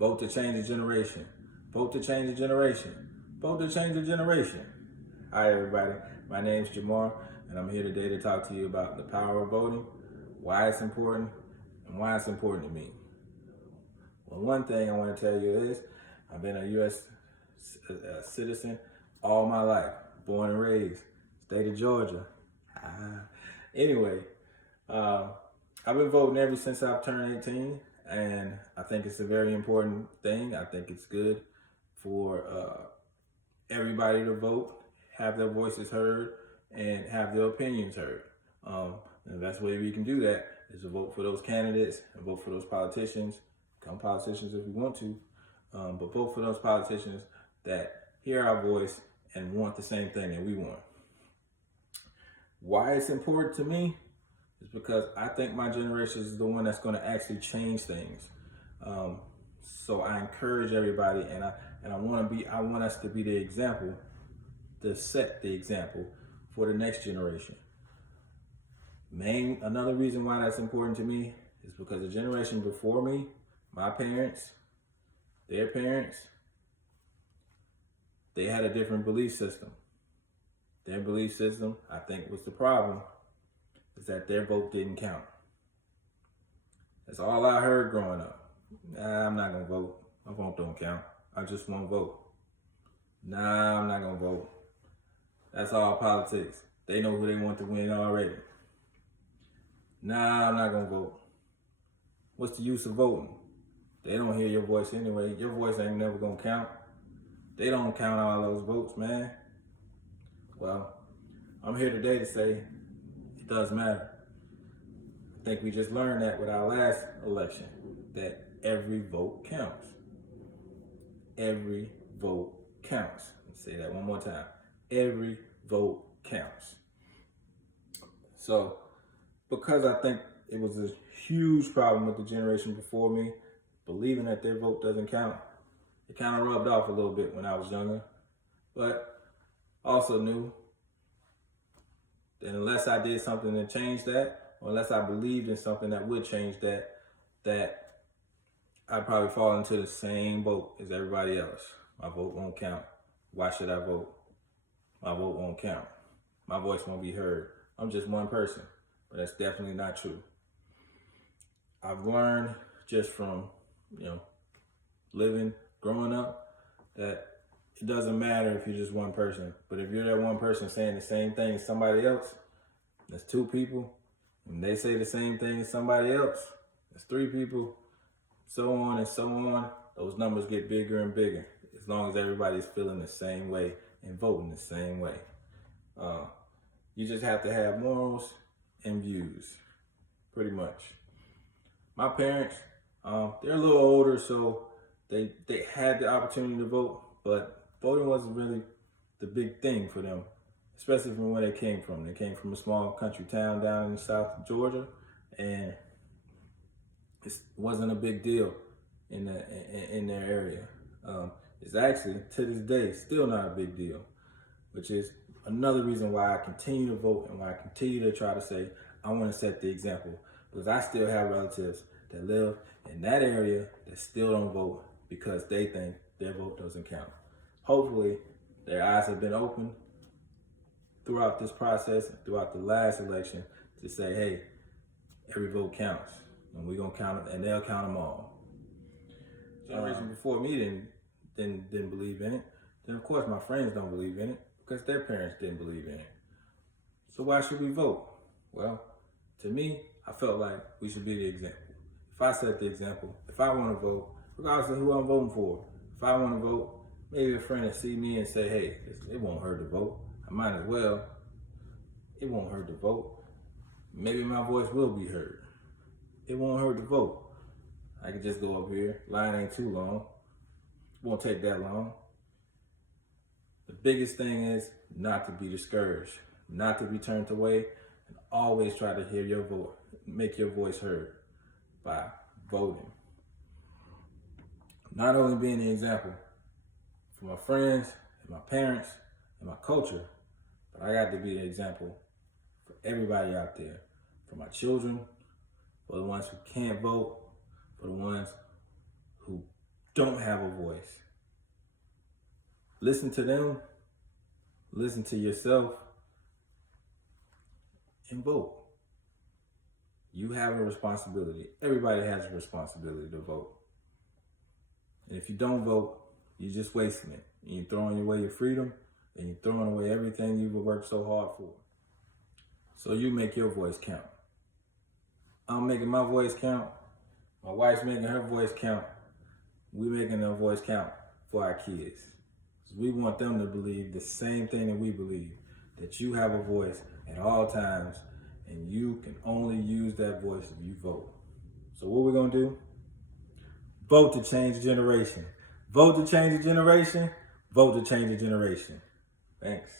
Vote to change the generation. Vote to change the generation. Vote to change the generation. Hi, everybody. My name's Jamar, and I'm here today to talk to you about the power of voting, why it's important, and why it's important to me. Well, one thing I want to tell you is I've been a U.S. citizen all my life, born and raised, state of Georgia. Anyway, I've been voting ever since I've turned 18, and I think it's a very important thing. I think it's good for everybody to vote, have their voices heard, and have their opinions heard. And the best way we can do that is to vote for those candidates and vote for those politicians. Become politicians if you want to, but vote for those politicians that hear our voice and want the same thing that we want. Why it's important to me is because I think my generation is the one that's going to actually change things. So I encourage everybody, and I want us to be the example, to set the example for the next generation. Another reason why that's important to me is because the generation before me, my parents, their parents, they had a different belief system. Their belief system, I think, was the problem, is that their vote didn't count. That's all I heard growing up. Nah, I'm not gonna vote. My vote don't count. I just won't vote. Nah, I'm not gonna vote. That's all politics. They know who they want to win already. Nah, I'm not gonna vote. What's the use of voting? They don't hear your voice anyway. Your voice ain't never gonna count. They don't count all those votes, man. Well, I'm here today to say it does matter. I think we just learned that with our last election, that every vote counts. Every vote counts. Let's say that one more time. Every vote counts. So, because I think it was a huge problem with the generation before me, believing that their vote doesn't count, it kind of rubbed off a little bit when I was younger. But also knew that unless I did something to change that, or unless I believed in something that would change that I'd probably fall into the same boat as everybody else. My vote won't count. Why should I vote? My vote won't count. My voice won't be heard. I'm just one person, but that's definitely not true. I've learned just from, growing up, that it doesn't matter if you're just one person, but if you're that one person saying the same thing as somebody else, that's two people, and they say the same thing as somebody else, that's three people, so on and so on. Those numbers get bigger and bigger as long as everybody's feeling the same way and voting the same way. You just have to have morals and views, pretty much. My parents, they're a little older, so they had the opportunity to vote, but voting wasn't really the big thing for them, especially from where they came from. They came from a small country town down in South Georgia, and it wasn't a big deal in their area. It's actually, to this day, still not a big deal, which is another reason why I continue to vote and why I continue to try to say, I want to set the example, because I still have relatives that live in that area that still don't vote because they think their vote doesn't count. Hopefully, their eyes have been opened throughout this process, throughout the last election, to say, hey, every vote counts, and we're gonna count it, and they'll count them all. The generation before me didn't believe in it. Then of course my friends don't believe in it because their parents didn't believe in it. So why should we vote? Well, to me, I felt like we should be the example. If I set the example, if I want to vote, regardless of who I'm voting for, if I want to vote, maybe a friend will see me and say, hey, it won't hurt to vote. I might as well. It won't hurt to vote. Maybe my voice will be heard. It won't hurt to vote. I could just go up here. Line ain't too long. It won't take that long. The biggest thing is not to be discouraged, not to be turned away, and always try to hear your voice, make your voice heard by voting. Not only being the example for my friends and my parents and my culture, but I got to be the example for everybody out there, for my children, for the ones who can't vote, for the ones who don't have a voice. Listen to them, listen to yourself, and vote. You have a responsibility. Everybody has a responsibility to vote. And if you don't vote, you're just wasting it. You're throwing away your freedom, and you're throwing away everything you've worked so hard for. So you make your voice count. I'm making my voice count. My wife's making her voice count. We're making our voice count for our kids. We want them to believe the same thing that we believe, that you have a voice at all times, and you can only use that voice if you vote. So what we're gonna do? Vote to change the generation. Vote to change the generation. Vote to change the generation. Thanks.